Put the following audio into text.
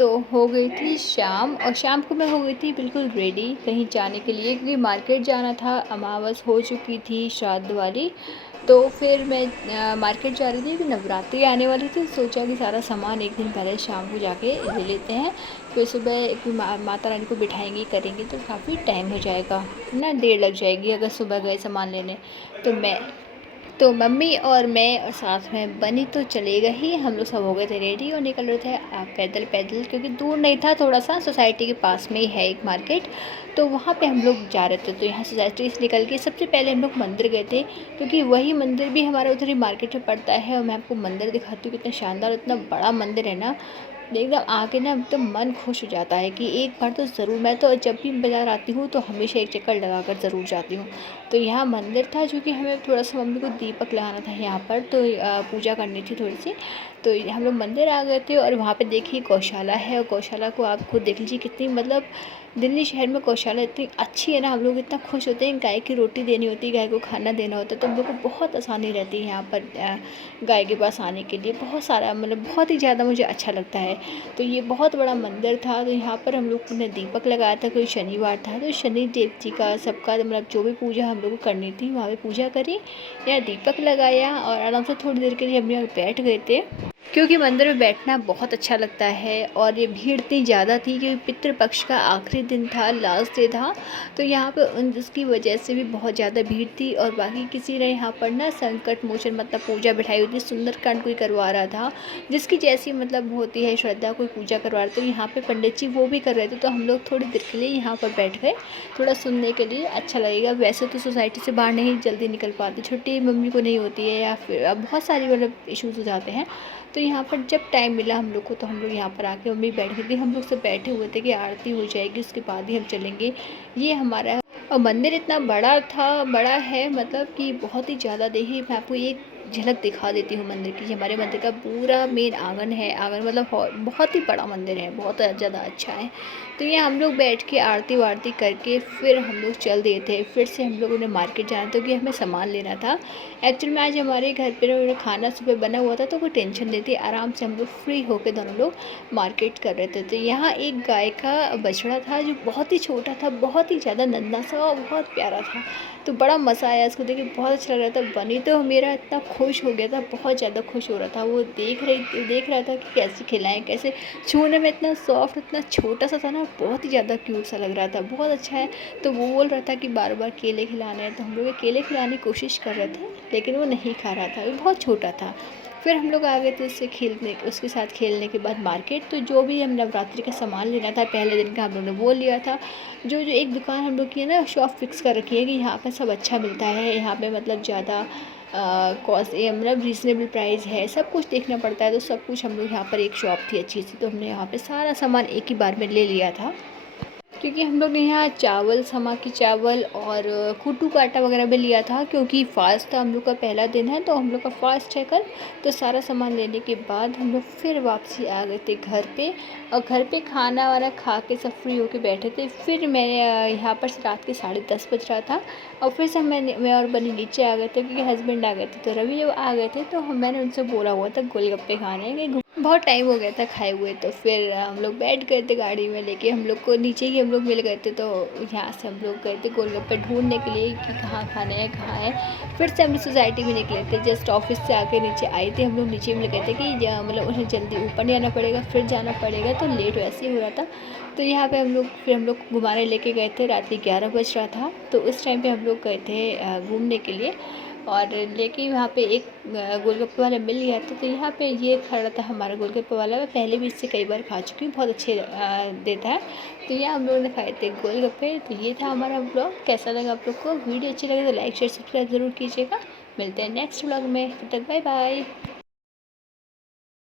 तो हो गई थी शाम और शाम को मैं हो गई थी बिल्कुल रेडी कहीं जाने के लिए, क्योंकि मार्केट जाना था। अमावस हो चुकी थी श्राद्ध वाली। तो फिर मैं मार्केट जा रही थी कि नवरात्रि आने वाली थी। सोचा कि सारा सामान एक दिन पहले शाम को जाके ले लेते हैं, फिर सुबह माता रानी को बिठाएंगे करेंगे तो काफ़ी टाइम हो जाएगा ना, देर लग जाएगी अगर सुबह गए सामान लेने। तो मम्मी और मैं और साथ में बनी तो चले गए ही। हम लोग सब हो गए थे रेडी और निकल रहे थे पैदल पैदल, क्योंकि दूर नहीं था, थोड़ा सा सोसाइटी के पास में ही है एक मार्केट। तो वहाँ पे हम लोग जा रहे थे। तो यहाँ सोसाइटी से निकल के सबसे पहले हम लोग मंदिर गए थे, क्योंकि वही मंदिर भी हमारा उधर ही मार्केट में पड़ता है। और मैं आपको मंदिर दिखाती हूँ, कितना शानदार, इतना बड़ा मंदिर है ना, एकदम आके ना एकदम मन खुश हो जाता है कि एक बार तो ज़रूर। मैं तो जब भी बाज़ार आती हूँ तो हमेशा एक चक्कर लगा कर ज़रूर जाती हूँ। तो यहाँ मंदिर था, जो कि हमें थोड़ा सा मम्मी को दीपक लगाना था यहाँ पर, तो पूजा करनी थी थोड़ी सी। तो हम लोग मंदिर आ गए थे और वहाँ पे देखिए गौशाला है, और गौशाला को आप खुद देख लीजिए कितनी, मतलब दिल्ली शहर में गौशाला इतनी अच्छी है ना। हम लोग इतना खुश होते हैं। गाय की रोटी देनी होती है, गाय को खाना देना होता है, तो हम लोग को बहुत आसानी रहती है यहाँ पर गाय के पास आने के लिए। बहुत सारा, मतलब बहुत ही ज़्यादा मुझे अच्छा लगता है। तो ये बहुत बड़ा मंदिर था। तो यहाँ पर हम लोग ने दीपक लगाया था, कोई शनिवार था तो शनि देव जी का सबका, मतलब जो भी पूजा हम लोग को करनी थी वहाँ पे पूजा करी, या दीपक लगाया और आराम से थोड़ी देर के लिए हम यहाँ बैठ गए थे, क्योंकि मंदिर में बैठना बहुत अच्छा लगता है। और ये भीड़ इतनी ज़्यादा थी क्योंकि पितृपक्ष का आखिरी दिन था, लास्ट डे था। तो यहाँ पे उसकी वजह से भी बहुत ज़्यादा भीड़ थी। और बाकी किसी ने यहाँ पर ना संकट मोचन मतलब पूजा बिठाई हुई थी, सुंदरकांड कोई करवा रहा था, जिसकी जैसी मतलब होती है श्रद्धा, कोई पूजा करवा रहे। तो यहाँ पे पंडित जी वो भी कर रहे थे, तो हम लोग थोड़ी देर के लिए यहाँ पर बैठ गए, थोड़ा सुनने के लिए अच्छा लगेगा। वैसे तो सोसाइटी से बाहर नहीं जल्दी निकल पाती, छुट्टी मम्मी को नहीं होती है, या फिर बहुत सारी मतलब इश्यूज़ हो जाते हैं। तो यहाँ पर जब टाइम मिला हम लोग को, तो हम लोग यहाँ पर आके, मम्मी बैठ गई थी, हम लोग सब बैठे हुए थे कि आरती हो जाएगी उसके बाद ही हम चलेंगे। ये हमारा, और मंदिर इतना बड़ा था, बड़ा है, मतलब कि बहुत ही ज़्यादा। देखिए मैं आपको एक झलक दिखा देती हूँ मंदिर की। हमारे मंदिर का पूरा मेन आंगन है, आंगन मतलब बहुत ही बड़ा मंदिर है, बहुत ज़्यादा अच्छा है। तो ये हम लोग बैठ के आरती वारती करके फिर हम लोग चल दिए थे। फिर से हम लोगों ने मार्केट जाना था, क्योंकि हमें सामान लेना था। एक्चुअल में आज हमारे घर पर खाना सुबह बना हुआ था, तो कोई टेंशन नहीं थी, आराम से हम लोग फ्री होकर दोनों लोग मार्केट कर रहे थे। तो यहाँ एक गाय का बछड़ा था, जो बहुत ही छोटा था, बहुत ही ज़्यादा नन्हा सा और बहुत प्यारा था। तो बड़ा मज़ा आया इसको देख के, बहुत अच्छा लग रहा था। बनी तो मेरा इतना खुश हो गया था, बहुत ज़्यादा खुश हो रहा था। वो देख रहा था कि कैसे खिलाएं, कैसे छूने में इतना सॉफ्ट, इतना छोटा सा था ना, बहुत ही ज़्यादा क्यूट सा लग रहा था, बहुत अच्छा है। तो वो बोल रहा था कि बार बार केले खिलाने हैं, तो हम लोग केले खिलाने की कोशिश कर रहे थे, लेकिन वो नहीं खा रहा था, वो बहुत छोटा था। फिर हम लोग आ गए थे उसके साथ खेलने के बाद मार्केट। तो जो भी हम नवरात्रि का सामान लेना था पहले दिन का, हम लोग ने वो लिया था। जो जो एक दुकान हम लोग की है ना, शॉप फिक्स कर रखी है कि यहाँ पर सब अच्छा मिलता है, यहाँ पे मतलब ज़्यादा कॉस्ट, मतलब रीज़नेबल प्राइस है, सब कुछ देखना पड़ता है। तो सब कुछ हम लोग, यहाँ पर एक शॉप थी अच्छी सी, तो हमने यहाँ पे सारा सामान एक ही बार में ले लिया था। क्योंकि हम लोग ने यहाँ चावल, समा की चावल और कुट्टू का आटा वगैरह भी लिया था, क्योंकि फास्ट था, हम लोग का पहला दिन है, तो हम लोग का फास्ट है कल। तो सारा सामान लेने के बाद हम लोग फिर वापसी आ गए थे घर पे। और घर पे खाना वाना खा के सब फ्री होके बैठे थे। फिर मैं यहाँ पर रात के 10:30 बज रहा था, और फिर से मैं और बनी नीचे आ गए थे, क्योंकि हस्बैंड आ गए थे, तो रवि आ गए थे। तो मैंने उनसे बोला हुआ था गोलगप्पे खाने के, बहुत टाइम हो गया था खाए हुए। तो फिर हम लोग बैठ गए थे गाड़ी में लेके, हम लोग को नीचे ही हम लोग मिल गए थे। तो यहाँ से हम लोग गए थे गोलगप्पे ढूंढने के लिए कि कहाँ खाने हैं, कहाँ है। फिर से हम सोसाइटी में निकले थे, जस्ट ऑफिस से आके नीचे आए थे। हम लोग नीचे मिल गए थे कि मतलब उन्हें जल्दी ऊपर नहीं आना पड़ेगा, फिर जाना पड़ेगा, तो लेट वैसे ही हो रहा था। तो यहाँ पे हम लोग घुमाने लेके गए थे। रात के 11 बज रहा था, तो उस टाइम पे हम लोग गए थे घूमने के लिए। और लेके वहाँ पे एक गोलगप्पे वाला मिल गया था। तो यहाँ पे ये खड़ा था हमारा गोलगप्पे वाला। मैं पहले भी इससे कई बार खा चुकी हूँ, बहुत अच्छे देता है। तो ये हम लोगों ने खाए थे गोलगप्पे। तो ये था हमारा ब्लॉग। कैसा लगा आप लोग को? वीडियो अच्छी लगे तो लाइक शेयर सब्सक्राइब ज़रूर कीजिएगा। मिलते हैं नेक्स्ट ब्लॉग में, तब तक बाय बाय।